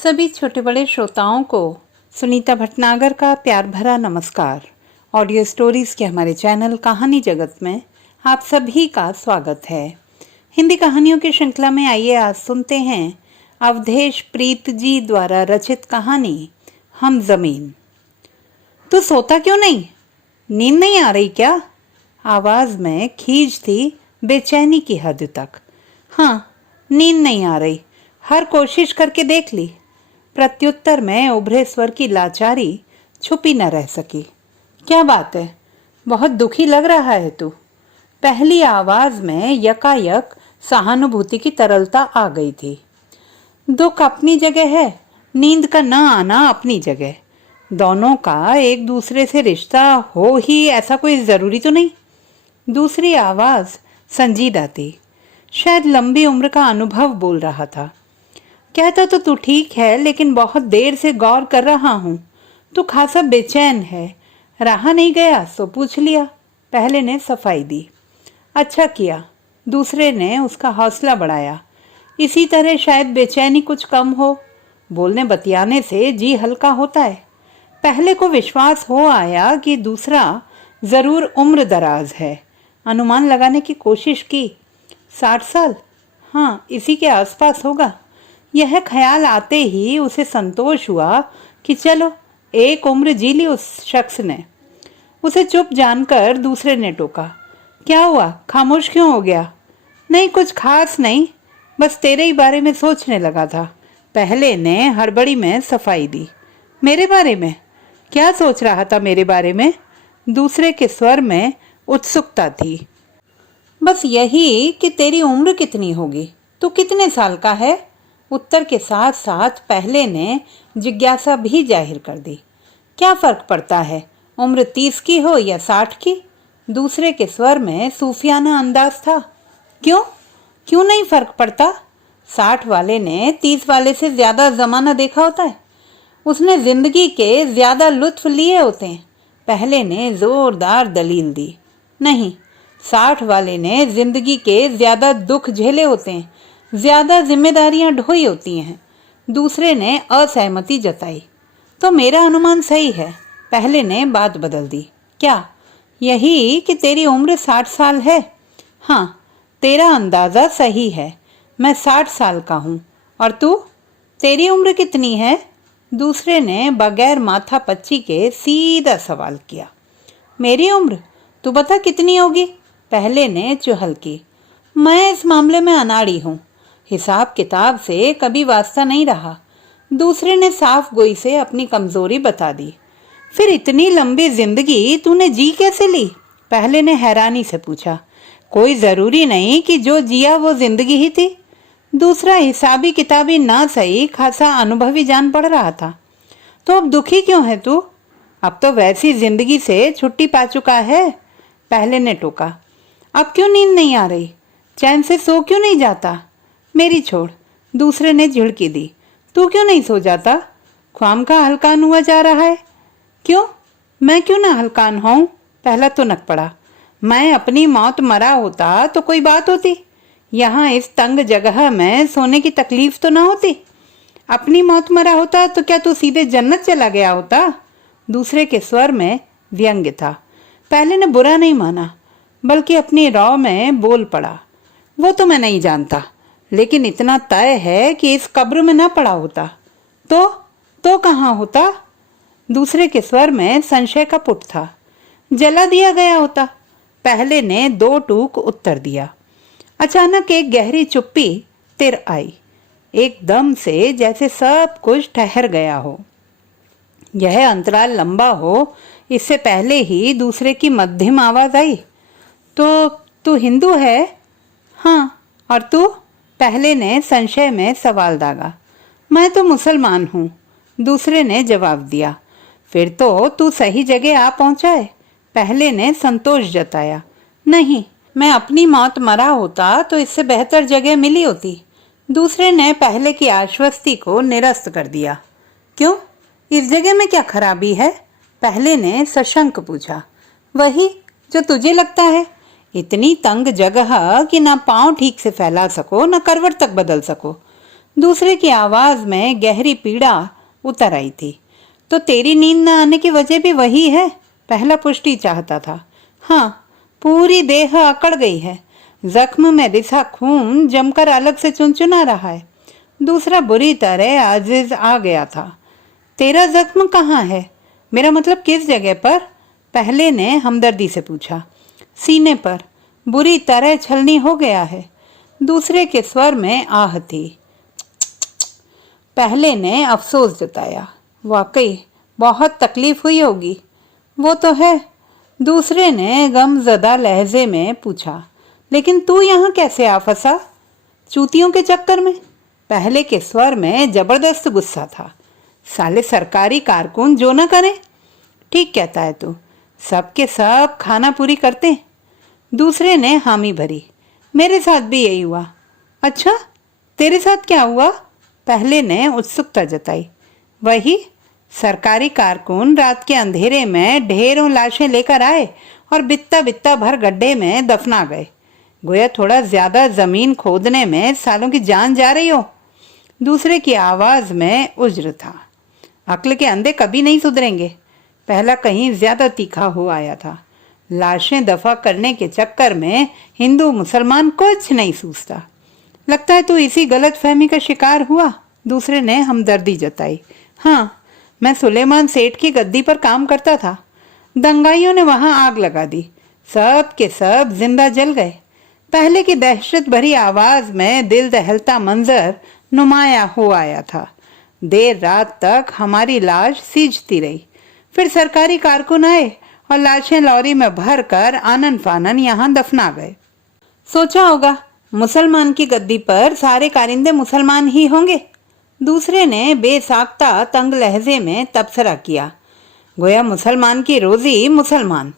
सभी छोटे बड़े श्रोताओं को सुनीता भटनागर का प्यार भरा नमस्कार। ऑडियो स्टोरीज के हमारे चैनल कहानी जगत में आप सभी का स्वागत है। हिंदी कहानियों की श्रृंखला में आइए आज सुनते हैं अवधेश प्रीत जी द्वारा रचित कहानी हम जमीन। तू सोता क्यों नहीं? नींद नहीं आ रही क्या? आवाज में खींच थी, बेचैनी की हद तक। हाँ, नींद नहीं आ रही, हर कोशिश करके देख ली। प्रत्युत्तर में उभरे स्वर की लाचारी छुपी न रह सकी। क्या बात है, बहुत दुखी लग रहा है तू। पहली आवाज में यकायक सहानुभूति की तरलता आ गई थी। दुख अपनी जगह है, नींद का न आना अपनी जगह। दोनों का एक दूसरे से रिश्ता हो ही ऐसा कोई जरूरी तो नहीं। दूसरी आवाज संजीदा थी, शायद लंबी उम्र का अनुभव बोल रहा था। कहता तो तू ठीक है, लेकिन बहुत देर से गौर कर रहा हूँ, तू खासा बेचैन है। रहा नहीं गया सो पूछ लिया, पहले ने सफाई दी। अच्छा किया, दूसरे ने उसका हौसला बढ़ाया। इसी तरह शायद बेचैनी कुछ कम हो। बोलने बतियाने से जी हल्का होता है। पहले को विश्वास हो आया कि दूसरा जरूर उम्र दराज है। अनुमान लगाने की कोशिश की। 60 साल, हाँ इसी के आसपास होगा। यह ख्याल आते ही उसे संतोष हुआ कि चलो एक उम्र जी ली उस शख्स ने। उसे चुप जानकर दूसरे ने टोका, क्या हुआ, खामोश क्यों हो गया? नहीं कुछ खास नहीं, बस तेरे ही बारे में सोचने लगा था। पहले ने हड़बड़ी में सफाई दी। मेरे बारे में? क्या सोच रहा था मेरे बारे में? दूसरे के स्वर में उत्सुकता थी। बस यही कि तेरी उम्र कितनी होगी, तू कितने साल का है? उत्तर के साथ साथ पहले ने जिज्ञासा भी जाहिर कर दी। क्या फर्क पड़ता है, उम्र 30 की हो या 60 की? दूसरे के स्वर में सूफियाना अंदाज था। क्यों क्यों नहीं फर्क पड़ता? 60 वाले ने 30 वाले से ज्यादा जमाना देखा होता है। उसने जिंदगी के ज्यादा लुत्फ लिए होते हैं। पहले ने जोरदार दलील दी। नहीं, 60 वाले ने जिंदगी के ज्यादा दुख झेले होते हैं, ज्यादा जिम्मेदारियां ढोई होती हैं। दूसरे ने असहमति जताई। तो मेरा अनुमान सही है, पहले ने बात बदल दी। क्या यही कि तेरी उम्र 60 साल है? हाँ, तेरा अंदाजा सही है, मैं 60 साल का हूँ। और तू, तेरी उम्र कितनी है? दूसरे ने बगैर माथा पच्ची के सीधा सवाल किया। मेरी उम्र तू बता कितनी होगी? पहले ने चुहल की। मैं इस मामले में अनाड़ी हूँ, हिसाब किताब से कभी वास्ता नहीं रहा। दूसरे ने साफ गोई से अपनी कमजोरी बता दी। फिर इतनी लंबी जिंदगी तूने जी कैसे ली? पहले ने हैरानी से पूछा। कोई जरूरी नहीं कि जो जिया वो जिंदगी ही थी। दूसरा हिसाबी किताबी ना सही, खासा अनुभवी जान पड़ रहा था। तो अब दुखी क्यों है तू? अब तो वैसी जिंदगी से छुट्टी पा चुका है। पहले ने टोका। अब क्यों नींद नहीं आ रही? चैन से सो क्यों नहीं जाता? मेरी छोड़, दूसरे ने झिड़की दी। तू क्यों नहीं सो जाता? ख्वाम का हलकान हुआ जा रहा है। क्यों? मैं क्यों ना हलकान हूं? पहला तो नक पड़ा। मैं अपनी मौत मरा होता तो कोई बात होती? यहाँ इस तंग जगह में सोने की तकलीफ तो ना होती। अपनी मौत मरा होता तो क्या तू सीधे जन्नत चला गया होता? दूसरे के स्वर में व्यंग्य था। पहले ने बुरा नहीं माना, बल्कि अपनी रौ में बोल पड़ा। वो तो मैं नहीं जानता, लेकिन इतना तय है कि इस कब्र में ना पड़ा होता तो कहाँ होता? दूसरे के स्वर में संशय का पुट था। जला दिया गया होता। पहले ने 2 टूक उत्तर दिया। अचानक एक गहरी चुप्पी तिर आई, एकदम से जैसे सब कुछ ठहर गया हो। यह अंतराल लंबा हो, इससे पहले ही दूसरे की मध्यम आवाज आई। तो तू हिंदू है? हाँ, और तू? पहले ने संशय में सवाल दागा। मैं तो मुसलमान हूँ, दूसरे ने जवाब दिया। फिर तो तू सही जगह आ पहुंचा है, पहले ने संतोष जताया। नहीं, मैं अपनी मौत मरा होता तो इससे बेहतर जगह मिली होती। दूसरे ने पहले की आश्वस्ति को निरस्त कर दिया। क्यों, इस जगह में क्या खराबी है? पहले ने सशंक पूछा। वही जो तुझे लगता है, इतनी तंग जगह कि ना पांव ठीक से फैला सको, ना करवट तक बदल सको। दूसरे की आवाज में गहरी पीड़ा उतर आई थी। तो तेरी नींद न आने की वजह भी वही है? पहला पुष्टि चाहता था। हाँ, पूरी देह अकड़ गई है। जख्म में रिसा खून जमकर अलग से चुनचुना रहा है। दूसरा बुरी तरह आजिज आ गया था। तेरा जख्म कहाँ है? मेरा मतलब किस जगह पर? पहले ने हमदर्दी से पूछा। सीने पर, बुरी तरह छलनी हो गया है। दूसरे के स्वर में आह थी। पहले ने अफसोस जताया। वाकई बहुत तकलीफ हुई होगी। वो तो है, दूसरे ने गमजदा लहजे में पूछा। लेकिन तू यहाँ कैसे आ फंसा? चूतियों के चक्कर में? पहले के स्वर में जबरदस्त गुस्सा था। साले सरकारी कारकुन जो न करें। ठीक कहता है तू, सबके सब खाना पूरी करते। दूसरे ने हामी भरी। मेरे साथ भी यही हुआ। अच्छा, तेरे साथ क्या हुआ? पहले ने उत्सुकता जताई। वही, सरकारी कारकुन रात के अंधेरे में ढेरों लाशें लेकर आए और बित्ता बित्ता भर गड्ढे में दफना गए। गोया थोड़ा ज्यादा जमीन खोदने में सालों की जान जा रही हो। दूसरे की आवाज में उज्र था। अक्ल के अंधे कभी नहीं सुधरेंगे। पहला कहीं ज्यादा तीखा हो आया था। लाशें दफा करने के चक्कर में हिंदू मुसलमान कुछ नहीं सूझता। लगता है तू इसी गलत फहमी का शिकार हुआ। दूसरे ने हमदर्दी जताई। हाँ, मैं सुलेमान सेठ की गद्दी पर काम करता था। दंगाइयों ने वहां आग लगा दी। सब के सब जिंदा जल गए। पहले की दहशत भरी आवाज में दिल दहलता मंजर नुमाया हो आया था। देर रात तक हमारी लाश सींचती रही। फिर सरकारी कारकुन आए और लाशें लॉरी में भर कर आनन फानन यहाँ दफना गए। सोचा होगा मुसलमान की गद्दी पर सारे कारिंदे मुसलमान ही होंगे। दूसरे ने बेसाख्ता तंग लहजे में तबसरा किया। गोया मुसलमान की रोजी मुसलमान।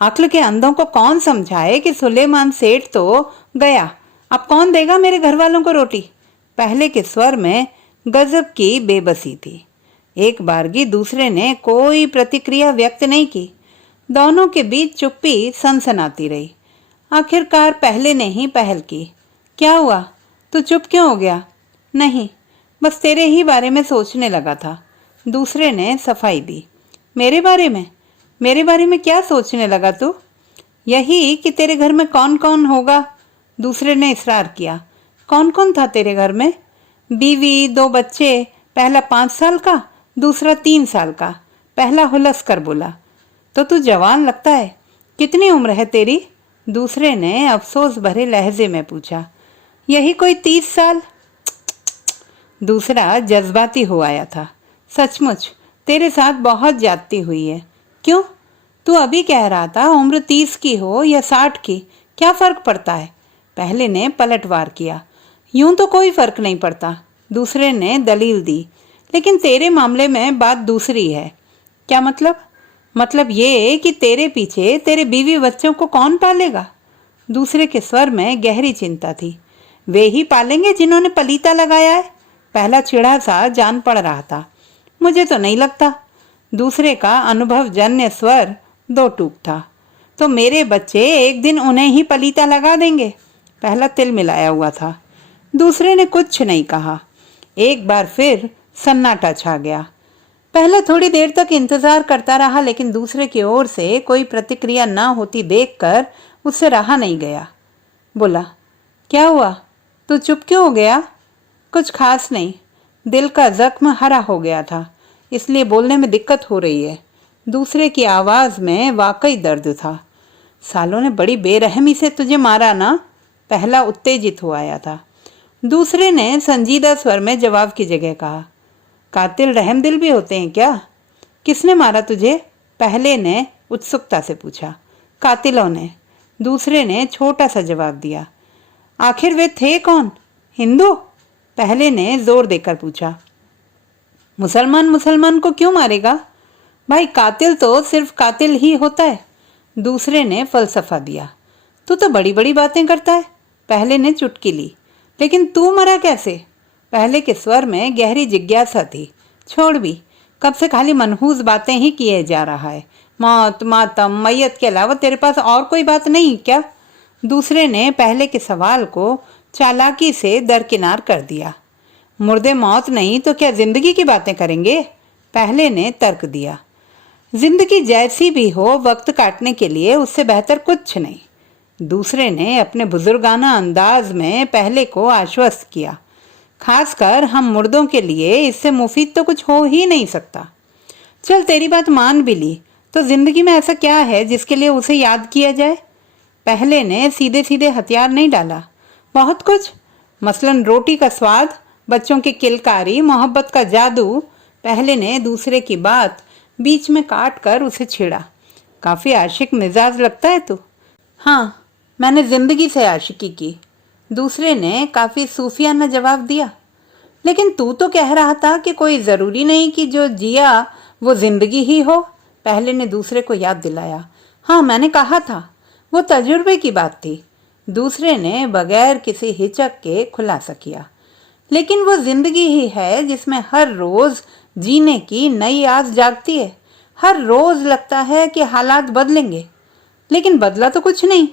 अक्ल के अंधों को कौन समझाए कि सुलेमान सेठ तो गया, अब कौन देगा मेरे घर वालों को रोटी? पहले के स्वर में गजब की बेबसी थी। एक बारगी दूसरे ने कोई प्रतिक्रिया व्यक्त नहीं की। दोनों के बीच चुप्पी सनसनाती रही। आखिरकार पहले ने ही पहल की। क्या हुआ, तू चुप क्यों हो गया? नहीं, बस तेरे ही बारे में सोचने लगा था। दूसरे ने सफाई दी। मेरे बारे में? मेरे बारे में क्या सोचने लगा तू? यही कि तेरे घर में कौन कौन होगा। दूसरे ने इसरार किया। कौन कौन था तेरे घर में? बीवी, 2 बच्चे, पहला 5 साल का, दूसरा 3 साल का। पहला हुलस कर बोला। तो तू जवान लगता है। कितनी उम्र है तेरी? दूसरे ने अफसोस भरे लहजे में पूछा। यही कोई 30 साल। दूसरा जज्बाती हो आया था। सचमुच तेरे साथ बहुत ज्यादती हुई है। क्यों? तू अभी कह रहा था उम्र 30 की हो या 60 की, क्या फर्क पड़ता है? पहले ने पलटवार किया। यूं तो कोई फर्क नहीं पड़ता। दूसरे ने दलील दी। लेकिन तेरे मामले में बात दूसरी है। क्या मतलब? मतलब ये कि तेरे पीछे तेरे बीवी बच्चों को कौन पालेगा? दूसरे के स्वर में गहरी चिंता थी। वे ही पालेंगे जिन्होंने पलीता लगाया है। पहला चिढ़ा सा जान पड़ रहा था। मुझे तो नहीं लगता। दूसरे का अनुभव जन्य स्वर 2 टूक था। तो मेरे बच्चे एक दिन उन्हें ही पलीता लगा देंगे। पहला तिल मिलाया हुआ था। दूसरे ने कुछ नहीं कहा। एक बार फिर सन्नाटा छा गया। पहला थोड़ी देर तक इंतजार करता रहा, लेकिन दूसरे की ओर से कोई प्रतिक्रिया न होती देखकर उससे रहा नहीं गया। बोला, क्या हुआ, तू चुप क्यों हो गया? कुछ खास नहीं, दिल का जख्म हरा हो गया था, इसलिए बोलने में दिक्कत हो रही है। दूसरे की आवाज में वाकई दर्द था। सालों ने बड़ी बेरहमी से तुझे मारा ना? पहला उत्तेजित हो आया था। दूसरे ने संजीदा स्वर में जवाब की जगह कहा। कातिल रहमदिल भी होते हैं क्या? किसने मारा तुझे? पहले ने उत्सुकता से पूछा। कातिलों ने। दूसरे ने छोटा सा जवाब दिया। आखिर वे थे कौन? हिंदू? पहले ने जोर देकर पूछा। मुसलमान मुसलमान को क्यों मारेगा? भाई कातिल तो सिर्फ कातिल ही होता है। दूसरे ने फलसफा दिया। तू तो बड़ी बड़ी बातें करता है। पहले ने चुटकी ली। लेकिन तू मरा कैसे? पहले के स्वर में गहरी जिज्ञासा थी। छोड़ भी, कब से खाली मनहूस बातें ही किए जा रहा है। मौत, मातम, मैयत के अलावा तेरे पास और कोई बात नहीं क्या? दूसरे ने पहले के सवाल को चालाकी से दरकिनार कर दिया। मुर्दे मौत नहीं तो क्या जिंदगी की बातें करेंगे? पहले ने तर्क दिया। जिंदगी जैसी भी हो, वक्त काटने के लिए उससे बेहतर कुछ नहीं। दूसरे ने अपने बुजुर्गाना अंदाज में पहले को आश्वस्त किया। खासकर हम मुर्दों के लिए इससे मुफीद तो कुछ हो ही नहीं सकता। चल तेरी बात मान भी ली, तो जिंदगी में ऐसा क्या है जिसके लिए उसे याद किया जाए? पहले ने सीधे सीधे हथियार नहीं डाला। बहुत कुछ, मसलन रोटी का स्वाद, बच्चों की किलकारी, मोहब्बत का जादू। पहले ने दूसरे की बात बीच में काट कर उसे छेड़ा। काफी आशिक मिजाज लगता है तू। हाँ, मैंने जिंदगी से आशिकी की। दूसरे ने काफी सूफियाना जवाब दिया। लेकिन तू तो कह रहा था कि कोई जरूरी नहीं कि जो जिया वो जिंदगी ही हो। पहले ने दूसरे को याद दिलाया। हाँ, मैंने कहा था, वो तजुर्बे की बात थी। दूसरे ने बगैर किसी हिचक के खुलासा किया। लेकिन वो जिंदगी ही है जिसमें हर रोज जीने की नई आस जागती है। हर रोज लगता है कि हालात बदलेंगे, लेकिन बदला तो कुछ नहीं।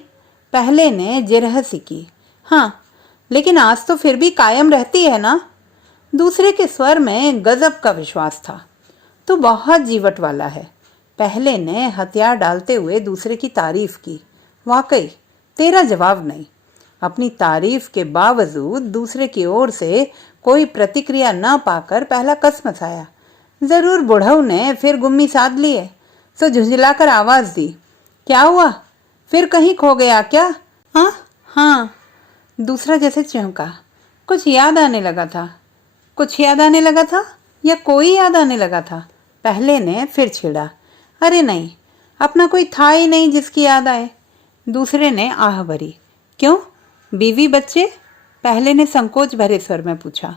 पहले ने जिरहसी की। हाँ, लेकिन आज तो फिर भी कायम रहती है ना? दूसरे के स्वर में गजब का विश्वास था। तू बहुत जीवट वाला है। पहले ने हथियार डालते हुए दूसरे की तारीफ की। वाकई तेरा जवाब नहीं। अपनी तारीफ के बावजूद दूसरे की ओर से कोई प्रतिक्रिया न पाकर पहला कसमसाया। जरूर बुढ़ऊ ने फिर गुम्मी साध ली है, तो झुंझलाकर आवाज दी। क्या हुआ? फिर कहीं खो गया क्या? हाँ हाँ, दूसरा जैसे चौंका। कुछ याद आने लगा था। कुछ याद आने लगा था या कोई याद आने लगा था? पहले ने फिर छेड़ा। अरे नहीं, अपना कोई था ही नहीं जिसकी याद आए। दूसरे ने आह भरी। क्यों, बीवी बच्चे? पहले ने संकोच भरे स्वर में पूछा।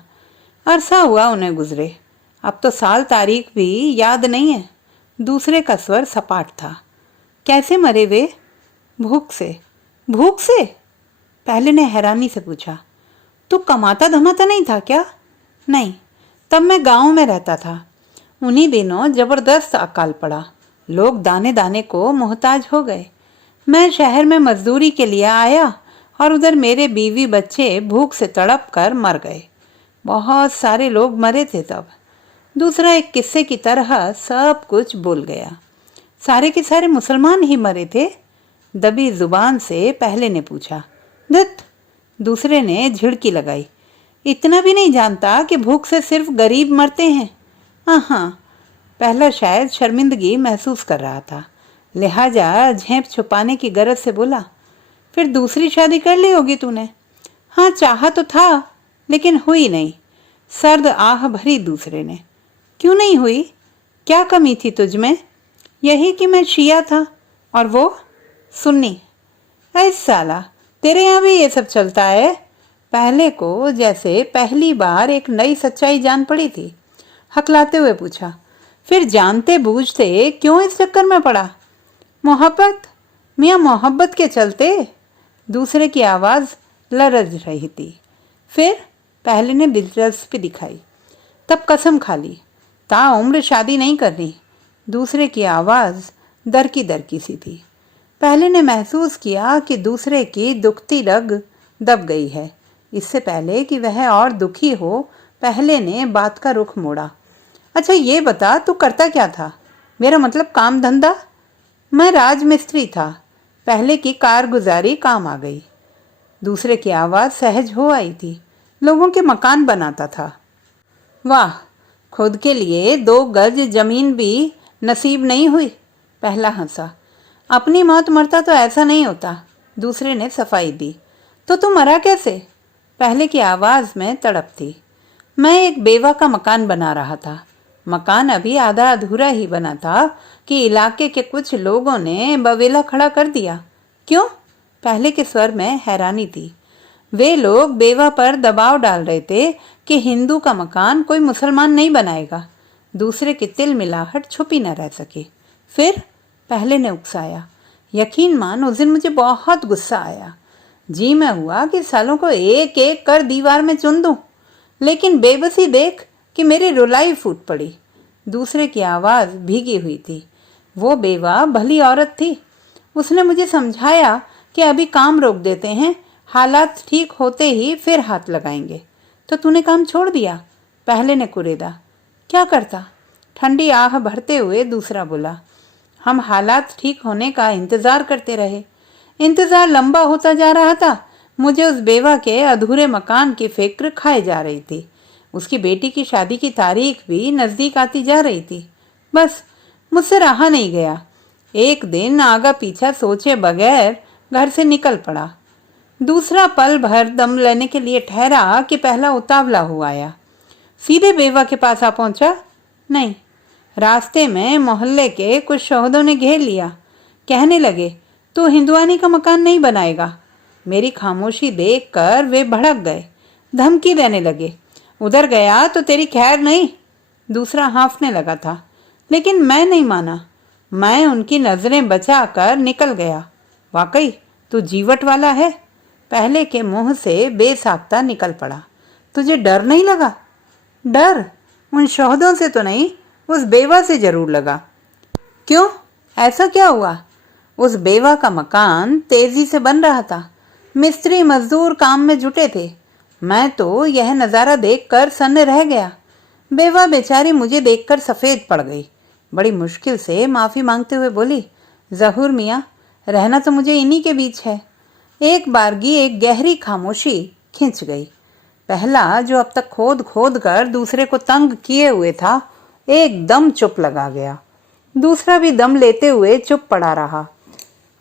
अरसा हुआ उन्हें गुजरे, अब तो साल तारीख भी याद नहीं है। दूसरे का स्वर सपाट था। कैसे मरे वे? भूख से। भूख से? पहले ने हैरानी से पूछा। तू कमाता धमाता नहीं था क्या? नहीं, तब मैं गांव में रहता था। उन्हीं दिनों जबरदस्त अकाल पड़ा। लोग दाने दाने को मोहताज हो गए। मैं शहर में मजदूरी के लिए आया और उधर मेरे बीवी बच्चे भूख से तड़प कर मर गए। बहुत सारे लोग मरे थे तब। दूसरा एक किस्से की तरह सब कुछ बोल गया। सारे के सारे मुसलमान ही मरे थे? दबी जुबान से पहले ने पूछा। धत! दूसरे ने झिड़की लगाई। इतना भी नहीं जानता कि भूख से सिर्फ गरीब मरते हैं? हाँ। पहला शायद शर्मिंदगी महसूस कर रहा था, लिहाजा झेंप छुपाने की गरज से बोला। फिर दूसरी शादी कर ली होगी तूने? हाँ, चाहा तो था, लेकिन हुई नहीं। सर्द आह भरी दूसरे ने। क्यों नहीं हुई? क्या कमी थी तुझ में? यही कि मैं शिया था और वो सुन्नी। ऐसा साला, तेरे यहाँ भी ये सब चलता है? पहले को जैसे पहली बार एक नई सच्चाई जान पड़ी थी। हकलाते हुए पूछा। फिर जानते बूझते क्यों इस चक्कर में पड़ा? मोहब्बत, मियाँ, मोहब्बत के चलते? दूसरे की आवाज़ लरज रही थी। फिर? पहले ने दिलचस्पी दिखाई। तब कसम खा ली, ताउम्र शादी नहीं करनी। दूसरे की आवाज़ दरकी सी थी। पहले ने महसूस किया कि दूसरे की दुखती रग दब गई है। इससे पहले कि वह और दुखी हो, पहले ने बात का रुख मोड़ा। अच्छा ये बता, तू करता क्या था? मेरा मतलब काम धंधा? मैं राजमिस्त्री था। पहले की कारगुजारी काम आ गई। दूसरे की आवाज़ सहज हो आई थी। लोगों के मकान बनाता था। वाह, खुद के लिए 2 गज जमीन भी नसीब नहीं हुई? पहला हंसा। अपनी मौत मरता तो ऐसा नहीं होता। दूसरे ने सफाई दी। तो तू मरा कैसे? पहले की आवाज़ में तड़प थी। मैं एक बेवा का मकान बना रहा था। मकान अभी आधा अधूरा ही बना था कि इलाके के कुछ लोगों ने बवेला खड़ा कर दिया। क्यों? पहले के स्वर में हैरानी थी। वे लोग बेवा पर दबाव डाल रहे थे कि हिंदू का मकान कोई मुसलमान नहीं बनाएगा। दूसरे की तिलमिलाहट छुपी न रह सकी। फिर? पहले ने उकसाया। यकीन मान, उस दिन मुझे बहुत गुस्सा आया। जी मैं हुआ कि सालों को एक एक कर दीवार में चुन दूं, लेकिन बेबसी देख कि मेरी रुलाई फूट पड़ी। दूसरे की आवाज़ भीगी हुई थी। वो बेवा भली औरत थी। उसने मुझे समझाया कि अभी काम रोक देते हैं, हालात ठीक होते ही फिर हाथ लगाएंगे। तो तूने काम छोड़ दिया? पहले ने कुरेदा। क्या करता? ठंडी आह भरते हुए दूसरा बोला। हम हालात ठीक होने का इंतजार करते रहे। इंतजार लंबा होता जा रहा था। मुझे उस बेवा के अधूरे मकान की फिक्र खाए जा रही थी। उसकी बेटी की शादी की तारीख भी नजदीक आती जा रही थी। बस मुझसे रहा नहीं गया। एक दिन आगा पीछा सोचे बगैर घर से निकल पड़ा। दूसरा पल भर दम लेने के लिए ठहरा कि पहला उतावला हुआ आया। सीधे बेवा के पास आ पहुंचा? नहीं, रास्ते में मोहल्ले के कुछ शोहदों ने घेर लिया। कहने लगे, तू हिंदुआनी का मकान नहीं बनाएगा। मेरी खामोशी देखकर वे भड़क गए, धमकी देने लगे। उधर गया तो तेरी खैर नहीं। दूसरा हाँफने लगा था, लेकिन मैं नहीं माना। मैं उनकी नजरें बचाकर निकल गया। वाकई तू जीवट वाला है। पहले के मुंह से बेसाख्ता निकल पड़ा। तुझे डर नहीं लगा? डर उन शोहदों से तो नहीं, उस बेवा से जरूर लगा। क्यों? ऐसा क्या हुआ? उस बेवा का मकान तेजी से बन रहा था। मिस्त्री मजदूर काम में जुटे थे। मैं तो यह नज़ारा देखकर सन्न रह गया। बेवा बेचारी मुझे देखकर सफ़ेद पड़ गई। बड़ी मुश्किल से माफ़ी मांगते हुए बोली, ज़हूर मियाँ, रहना तो मुझे इन्हीं के बीच है। एक बारगी एक गहरी खामोशी खिंच गई। पहला, जो अब तक खोद खोद कर दूसरे को तंग किए हुए था, एकदम चुप लगा गया। दूसरा भी दम लेते हुए चुप पड़ा रहा।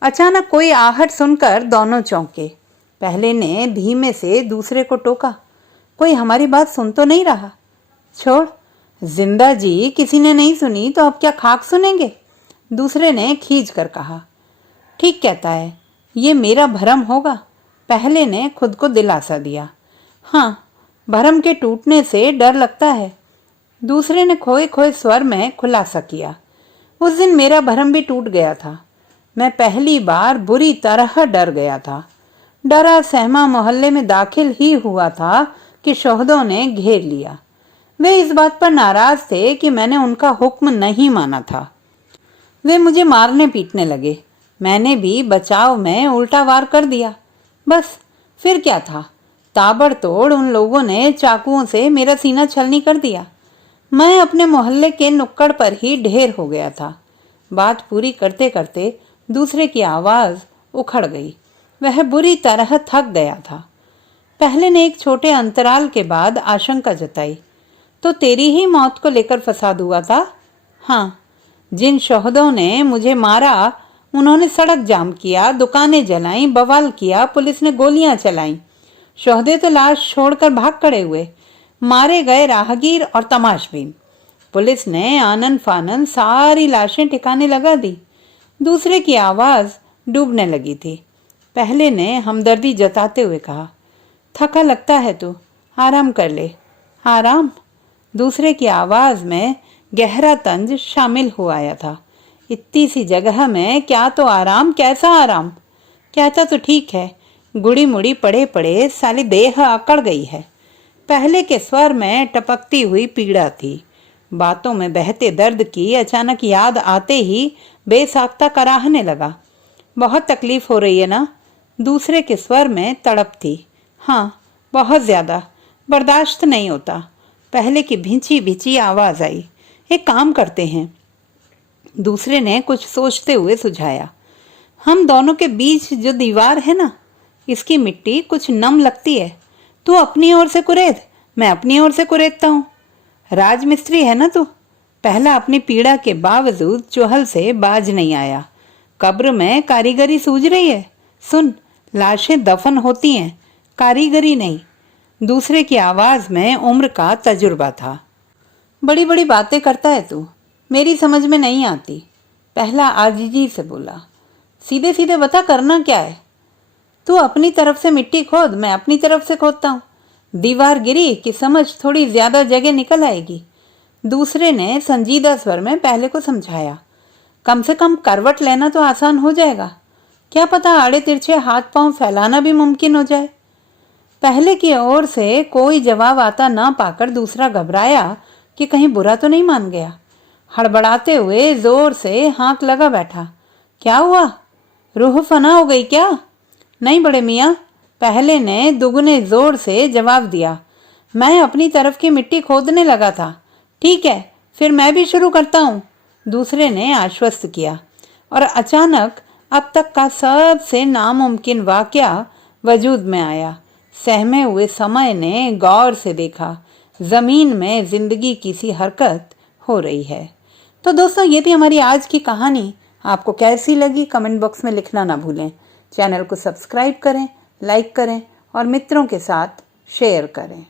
अचानक कोई आहट सुनकर दोनों चौंके। पहले ने धीमे से दूसरे को टोका, कोई हमारी बात सुन तो नहीं रहा? छोड़, जिंदा जी किसी ने नहीं सुनी तो अब क्या खाक सुनेंगे? दूसरे ने खींच कर कहा। ठीक कहता है, ये मेरा भरम होगा। पहले ने खुद को दिलासा दिया। हाँ, भरम के टूटने से डर लगता है। दूसरे ने खोए खोए स्वर में खुलासा किया। उस दिन मेरा भरम भी टूट गया था। मैं पहली बार बुरी तरह डर गया था। डरा सहमा मोहल्ले में दाखिल ही हुआ था कि शोहदों ने घेर लिया। वे इस बात पर नाराज थे कि मैंने उनका हुक्म नहीं माना था। वे मुझे मारने पीटने लगे। मैंने भी बचाव में उल्टा वार कर दिया। बस फिर क्या था, ताबड़तोड़ उन लोगों ने चाकुओं से मेरा सीना छलनी कर दिया। मैं अपने मोहल्ले के नुक्कड़ पर ही ढेर हो गया था। बात पूरी करते करते दूसरे की आवाज़ उखड़ गई। वह बुरी तरह थक गया था। पहले ने एक छोटे अंतराल के बाद आशंका जताई। तो तेरी ही मौत को लेकर फसाद हुआ था? हाँ, जिन शोहदों ने मुझे मारा उन्होंने सड़क जाम किया, दुकानें जलाईं, बवाल किया, पुलिस ने गोलियां चलाईं। शोहदे तो लाश छोड़कर भाग खड़े हुए। मारे गए राहगीर और तमाशबीन। पुलिस ने आनन फानन सारी लाशें ठिकाने लगा दी। दूसरे की आवाज़ डूबने लगी थी। पहले ने हमदर्दी जताते हुए कहा, थका लगता है तू, आराम कर ले। आराम? दूसरे की आवाज़ में गहरा तंज शामिल हो आया था। इतनी सी जगह में क्या तो आराम, कैसा आराम? कहता तो ठीक है, गुड़ी मुड़ी पड़े पड़े साली देह अकड़ गई है। पहले के स्वर में टपकती हुई पीड़ा थी। बातों में बहते दर्द की अचानक याद आते ही बेसाख्ता कराहने लगा। बहुत तकलीफ हो रही है ना? दूसरे के स्वर में तड़प थी। हाँ, बहुत ज़्यादा, बर्दाश्त नहीं होता। पहले की भिंची भिंची आवाज़ आई। एक काम करते हैं, दूसरे ने कुछ सोचते हुए सुझाया। हम दोनों के बीच जो दीवार है ना, इसकी मिट्टी कुछ नम लगती है। तू अपनी ओर से कुरेद, मैं अपनी ओर से कुरेदता हूँ। राजमिस्त्री है ना तू? पहला अपनी पीड़ा के बावजूद चुहल से बाज नहीं आया। कब्र में कारीगरी सूझ रही है। सुन, लाशें दफन होती हैं, कारीगरी नहीं। दूसरे की आवाज़ में उम्र का तजुर्बा था। बड़ी बड़ी बातें करता है तू, मेरी समझ में नहीं आती। पहला आजीजी से बोला। सीधे सीधे बता, करना क्या है? तू अपनी तरफ से मिट्टी खोद, मैं अपनी तरफ से खोदता हूँ। दीवार गिरी कि समझ थोड़ी ज्यादा जगह निकल आएगी। दूसरे ने संजीदा स्वर में पहले को समझाया। कम से कम करवट लेना तो आसान हो जाएगा। क्या पता आड़े तिरछे हाथ पांव फैलाना भी मुमकिन हो जाए। पहले की ओर से कोई जवाब आता ना पाकर दूसरा घबराया कि कहीं बुरा तो नहीं मान गया। हड़बड़ाते हुए जोर से हाँक लगा बैठा। क्या हुआ? रूह फना हो गई क्या? नहीं बड़े मियाँ, पहले ने दुगने जोर से जवाब दिया। मैं अपनी तरफ की मिट्टी खोदने लगा था। ठीक है, फिर मैं भी शुरू करता हूँ, दूसरे ने आश्वस्त किया। और अचानक अब तक का सबसे नामुमकिन वाकया वजूद में आया। सहमे हुए समय ने गौर से देखा, जमीन में जिंदगी की सी हरकत हो रही है। तो दोस्तों, ये थी हमारी आज की कहानी। आपको कैसी लगी कमेंट बॉक्स में लिखना ना भूलें। चैनल को सब्सक्राइब करें, लाइक करें और मित्रों के साथ शेयर करें।